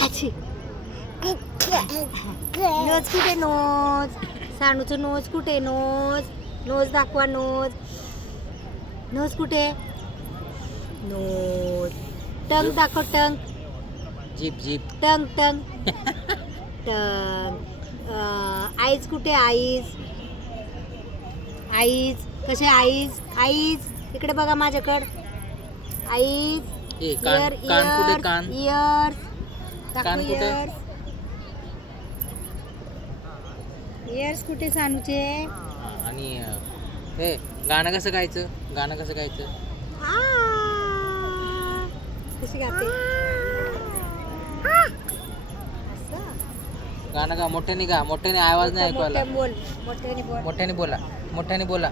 अच्छी नोज कुठे knows सानूचं knows कुठे नोज दाखवा नोज नोज कुठे नोज टंग दाखव टंग जीप टंग टंग आईज कुठे आईज कसे आईज इकडे बघा माझ्याकडं आईज कान कुठे कान इयर्स कान कुठे? इयर्स कुठे सानूचे आणि हे गाणं कसं गायचं कशी गाते गाणं गा मोठ्याने आवाज नाही ऐकू आला बोल मोठ्याने बोल मोठ्याने बोला